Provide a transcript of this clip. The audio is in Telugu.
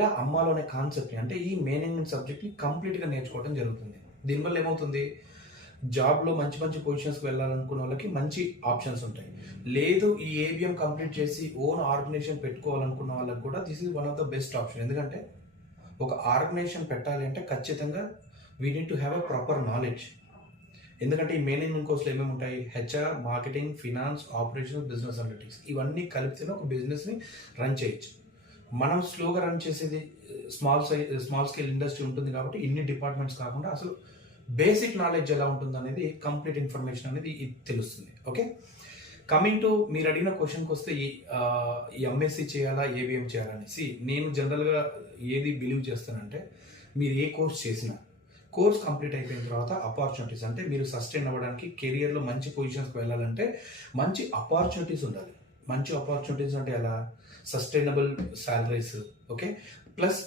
ఇలా అమ్మాలో అనే కాన్సెప్ట్ని అంటే ఈ మేనేజ్మెంట్ సబ్జెక్ట్ని కంప్లీట్గా నేర్చుకోవడం జరుగుతుంది. దీనివల్ల ఏమవుతుంది, జాబ్లో మంచి మంచి పొజిషన్స్కి వెళ్ళాలనుకున్న వాళ్ళకి మంచి ఆప్షన్స్ ఉంటాయి. లేదు ఈ ఏబిఎం కంప్లీట్ చేసి ఓన్ ఆర్గనైజేషన్ పెట్టుకోవాలనుకున్న వాళ్ళకి కూడా this is one of the best option. ఎందుకంటే ఒక ఆర్గనైజేషన్ పెట్టాలి అంటే ఖచ్చితంగా we need to have a proper knowledge. ఎందుకంటే ఈ మేనేజ్మెంట్ కోర్సులో ఏమేమి ఉంటాయి, HR, marketing, finance, operations, business analytics, ఇవన్నీ కలిపితేనే ఒక బిజినెస్ని రన్ చేయొచ్చు. మనం స్లోగా రన్ చేసేది స్మాల్ స్కేల్ ఇండస్ట్రీ ఉంటుంది కాబట్టి ఇన్ని డిపార్ట్మెంట్స్ కాకుండా అసలు బేసిక్ నాలెడ్జ్ ఎలా ఉంటుంది అనేది కంప్లీట్ ఇన్ఫర్మేషన్ అనేది ఇది తెలుస్తుంది. ఓకే, కమింగ్ టు మీరు అడిగిన క్వశ్చన్కి వస్తే ఈ ఎంఎస్సి చేయాలా ఏబిఎం చేయాలా అనేసి, నేను జనరల్గా ఏది బిలీవ్ చేస్తానంటే, మీరు ఏ కోర్స్ చేసినా కోర్స్ కంప్లీట్ అయిపోయిన తర్వాత ఆపర్చునిటీస్, అంటే మీరు సస్టైన్ అవ్వడానికి కెరియర్లో మంచి పొజిషన్స్కి వెళ్ళాలంటే మంచి ఆపర్చునిటీస్ ఉండాలి. మంచి ఆపర్చునిటీస్ అంటే ఎలా, సస్టైనబుల్ శాలరీస్, ఓకే, ప్లస్